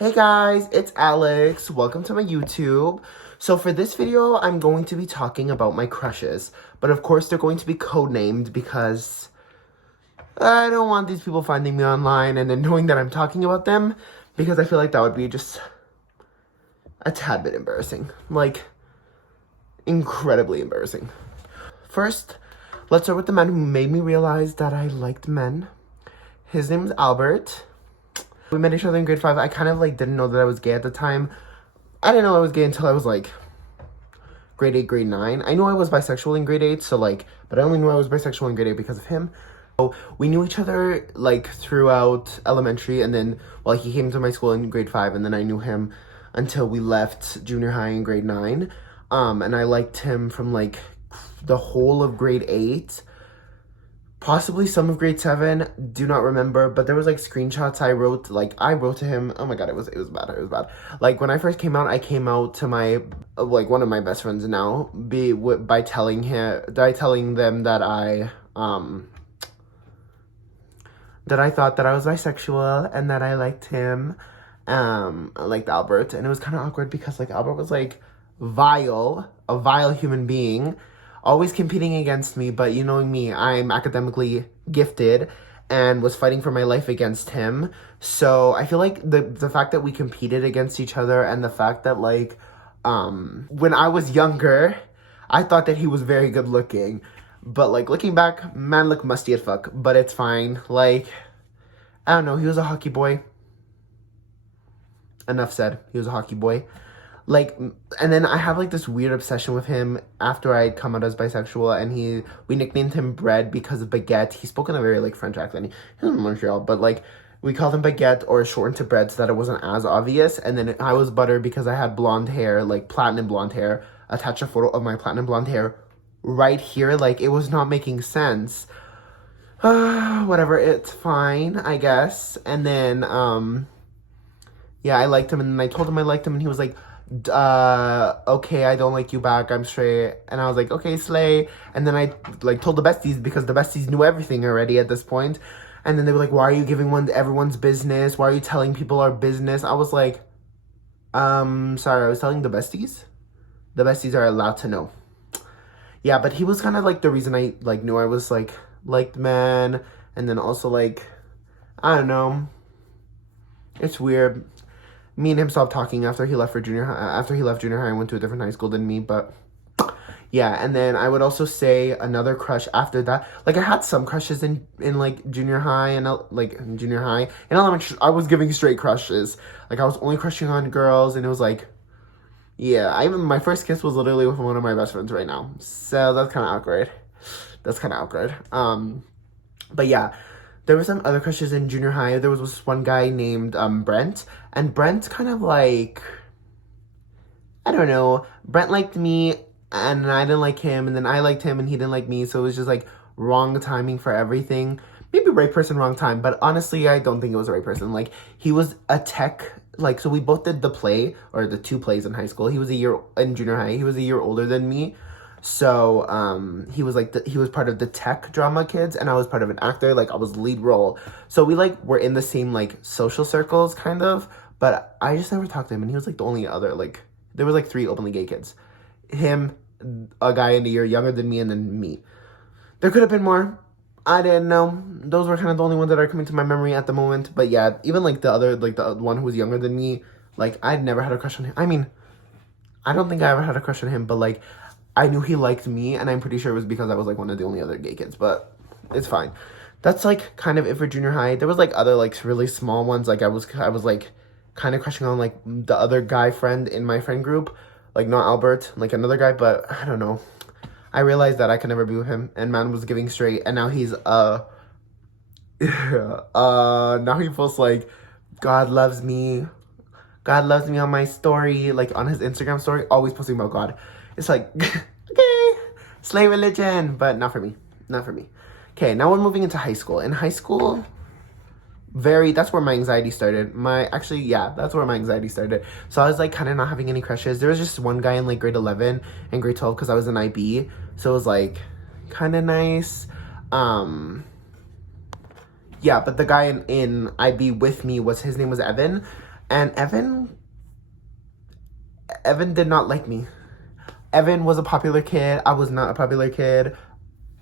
Hey guys, it's Alex. Welcome to my YouTube. So for this video, I'm going to be talking about my crushes. But of course, they're going to be codenamed because I don't want these people finding me online and then knowing that I'm talking about them, because I feel like that would be just a tad bit embarrassing. Like, incredibly embarrassing. First, let's start with the man who made me realize that I liked men. His name is Albert. We met each other in grade 5. I kind of didn't know that I was gay at the time. I didn't know I was gay until I was grade 8, grade 9. I knew I was bisexual in grade 8, but I only knew I was bisexual in grade 8 because of him. So we knew each other throughout elementary, and then he came to my school in grade 5, and then I knew him until we left junior high in grade 9. And I liked him from the whole of grade 8. Possibly some of grade 7, do not remember, but there was screenshots I wrote to him. Oh my god, it was bad. When I first came out, I came out to my one of my best friends now by telling them that I thought that I was bisexual and that I liked him. I liked Albert, and it was kind of awkward because Albert was a vile human being, always competing against me, but you knowing me, I'm academically gifted and was fighting for my life against him. So I feel like the fact that we competed against each other, and the fact that when I was younger, I thought that he was very good looking, but looking back, man looked musty as fuck, but it's fine. I don't know, he was a hockey boy. Enough said, he was a hockey boy. And then I have this weird obsession with him after I'd come out as bisexual, and we nicknamed him Bread because of baguette. He spoke in a very French accent. He was in Montreal, but we called him Baguette, or shortened to Bread, so that it wasn't as obvious. And then I was Butter because I had blonde hair, platinum blonde hair. Attach a photo of my platinum blonde hair right here. It was not making sense. Whatever, it's fine, I guess. And then yeah, I liked him, and then I told him I liked him, and he was like, okay, I don't like you back, I'm straight. And I was like, okay, slay. And then I told the besties, because the besties knew everything already at this point. And then they were like, why are you giving everyone's business? Why are you telling people our business? I was like, sorry, I was telling the besties. The besties are allowed to know. Yeah, but he was kind of the reason I knew I was liked men. And then also I don't know, it's weird. Me and him stopped talking after he left junior high and went to a different high school than me, but yeah. And then I would also say another crush after that. I had some crushes in junior high, and junior high. In elementary, I was giving straight crushes. I was only crushing on girls, and it was yeah, my first kiss was literally with one of my best friends right now. So that's kind of awkward. But yeah. There were some other crushes in junior high. There was this one guy named Brent. And Brent kind of I don't know. Brent liked me, and I didn't like him. And then I liked him, and he didn't like me. So it was just wrong timing for everything. Maybe right person, wrong time. But honestly, I don't think it was the right person. He was a tech. So we both did the play, or the 2 plays in high school. He was a year in junior high. He was a year older than me. So, he was he was part of the tech drama kids, and I was part of an actor, I was lead role. So we were in the same social circles kind of, but I just never talked to him, and he was the only other, there was 3 openly gay kids. Him, a guy in a year younger than me, and then me. There could have been more. I didn't know. Those were kind of the only ones that are coming to my memory at the moment. But yeah, even the other, the one who was younger than me, I'd never had a crush on him. I mean, I don't think I ever had a crush on him, but I knew he liked me, and I'm pretty sure it was because I was one of the only other gay kids, but it's fine. That's kind of it for junior high. There was other really small ones. I was kind of crushing on the other guy friend in my friend group, not Albert, another guy, but I don't know. I realized that I could never be with him, and man was giving straight, and now he's now he posts God loves me on my story, on his Instagram story, always posting about God. It's okay, slay religion, but not for me. Okay, now we're moving into high school. In high school, that's where my anxiety started. That's where my anxiety started. So I was kind of not having any crushes. There was just one guy in grade 11 and grade 12 because I was in IB. So it was kind of nice. Yeah, but the guy in IB with me his name was Evan. And Evan did not like me. Evan was a popular kid. I was not a popular kid.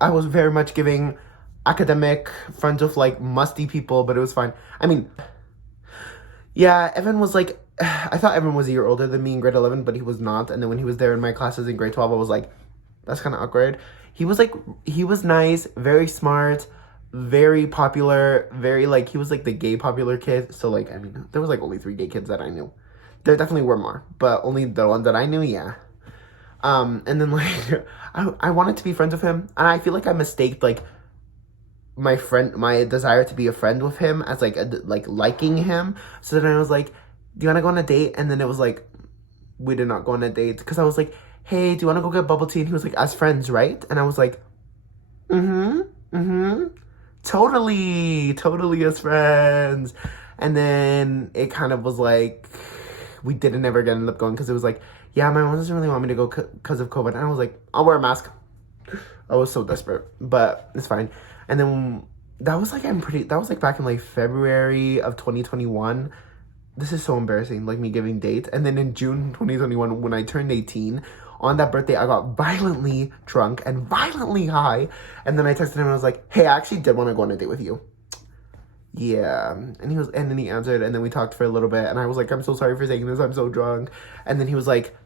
I was very much giving academic, friends with like musty people, but it was fine. I mean, yeah, Evan was like, I thought Evan was a year older than me in grade 11, but he was not. And then when he was there in my classes in grade 12, I was like, that's kind of awkward. He was nice, very smart, very popular, very like, he was like the gay popular kid. So like, I mean, there was like only 3 gay kids that I knew. There definitely were more, but only the ones that I knew, yeah. And then like, I wanted to be friends with him, and I feel like I mistaked like my desire to be a friend with him as like liking him. So then I was like, do you want to go on a date? And then it was like, we did not go on a date, because I was like, hey, do you want to go get bubble tea? And he was like, as friends, right? And I was like, totally as friends. And then it kind of was like, we didn't ever end up going, because it was like, yeah, my mom doesn't really want me to go because of COVID. And I was like, I'll wear a mask. I was so desperate, but it's fine. And then that was like back in like February of 2021. This is so embarrassing, like me giving dates. And then in June 2021, when I turned 18, on that birthday, I got violently drunk and violently high. And then I texted him and I was like, hey, I actually did want to go on a date with you. Yeah. And then he answered, and then we talked for a little bit, and I was like, I'm so sorry for saying this, I'm so drunk. And then he was like,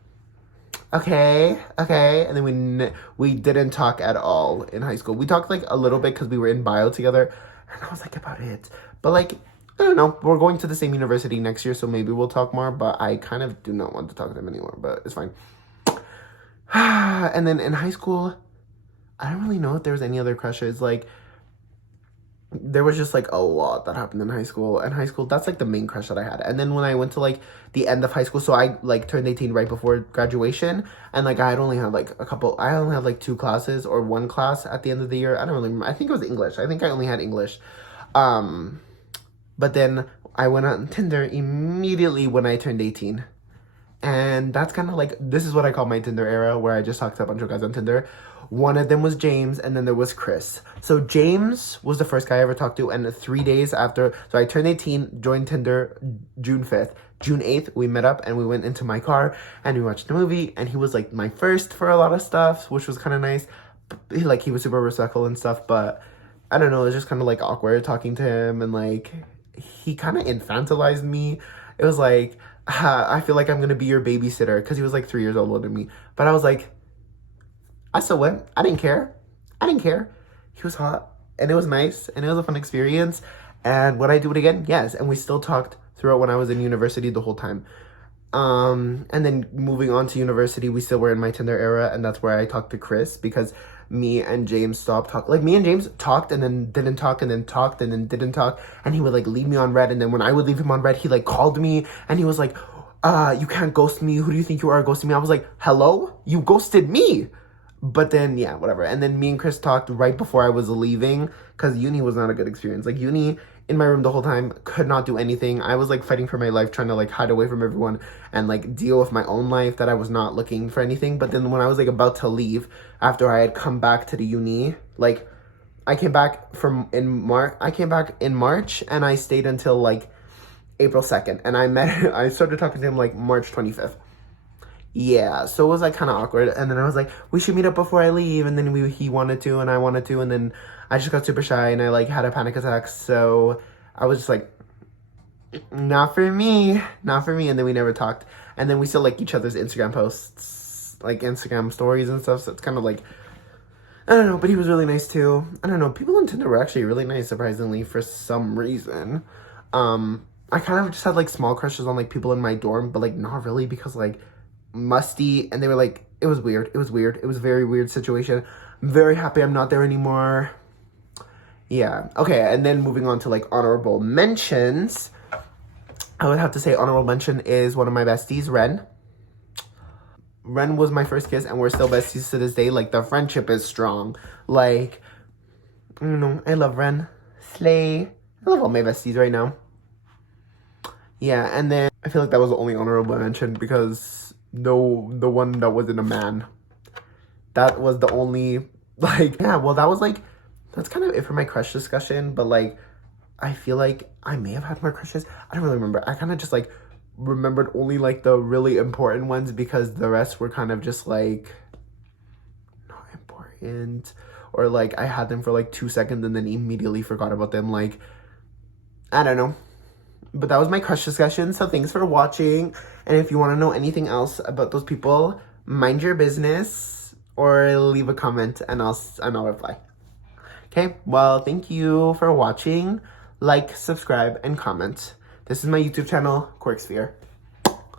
okay. And then we didn't talk at all in high school. We talked like a little bit because we were in bio together, and I was like, about it. But like, I don't know, we're going to the same university next year, so maybe we'll talk more, but I kind of do not want to talk to him anymore, but it's fine. And then in high school, I don't really know if there was any other crushes. Like, there was just like a lot that happened in high school. And high school, that's like the main crush that I had. And then when I went to like the end of high school, so I like turned 18 right before graduation, and like I only had like 2 classes or 1 class at the end of the year. I don't really remember. I think it was English. I think I only had English. But then I went on Tinder immediately when I turned 18. And that's kind of like, this is what I call my Tinder era, where I just talked to a bunch of guys on Tinder. One of them was James, and then there was Chris. So James was the first guy I ever talked to, and 3 days after, so I turned 18, joined Tinder June 5th. June 8th, we met up, and we went into my car, and we watched a movie, and he was, like, my first for a lot of stuff, which was kind of nice. He was super respectful and stuff, but I don't know, it was just kind of, like, awkward talking to him, and, like, he kind of infantilized me. It was like, I feel like I'm going to be your babysitter, because he was, like, 3 years older than me. But I was like, I still went. I didn't care. He was hot, and it was nice, and it was a fun experience. And would I do it again? Yes. And we still talked throughout when I was in university the whole time. And then moving on to university, we still were in my Tinder era, and that's where I talked to Chris, because me and James stopped talking. Like, me and James talked and then didn't talk, and then talked and then didn't talk, and he would, like, leave me on red, and then when I would leave him on red, he, like, called me, and he was like, you can't ghost me. Who do you think you are ghosting me? I was like, hello? You ghosted me. But then, yeah, whatever. And then me and Chris talked right before I was leaving, because uni was not a good experience. Like, uni, in my room the whole time, could not do anything. I was, like, fighting for my life, trying to, like, hide away from everyone and, like, deal with my own life, that I was not looking for anything. But then when I was, like, about to leave, after I had come back to the uni, like, I came back in March, and I stayed until, like, April 2nd. And I started talking to him, like, March 25th. Yeah, so it was, like, kind of awkward, and then I was like, we should meet up before I leave, and then he wanted to, and I wanted to, and then I just got super shy, and I, like, had a panic attack, so I was just like, not for me, and then we never talked, and then we still like each other's Instagram posts, like, Instagram stories and stuff, so it's kind of like, I don't know, but he was really nice, too. I don't know, people on Tinder were actually really nice, surprisingly, for some reason. I kind of just had, like, small crushes on, like, people in my dorm, but, like, not really, because, like, musty, and they were like, it was weird. It was a very weird situation. I'm very happy I'm not there anymore. Yeah. Okay, and then moving on to, like, honorable mentions. I would have to say honorable mention is one of my besties, Ren. Ren was my first kiss, and we're still besties to this day. Like, the friendship is strong. Like, I don't know, I love Ren. Slay. I love all my besties right now. Yeah, and then I feel like that was the only honorable mention, because the one that wasn't a man. That was the only, like, yeah, well, that's kind of it for my crush discussion, but, like, I feel like I may have had more crushes. I don't really remember. I kind of just, like, remembered only like the really important ones because the rest were kind of just like not important, or like I had them for like 2 seconds and then immediately forgot about them. Like, I don't know. But that was my crush discussion. So thanks for watching. And if you want to know anything else about those people, mind your business or leave a comment and I'll reply. Okay, well, thank you for watching. Like, subscribe, and comment. This is my YouTube channel, Quirksphere.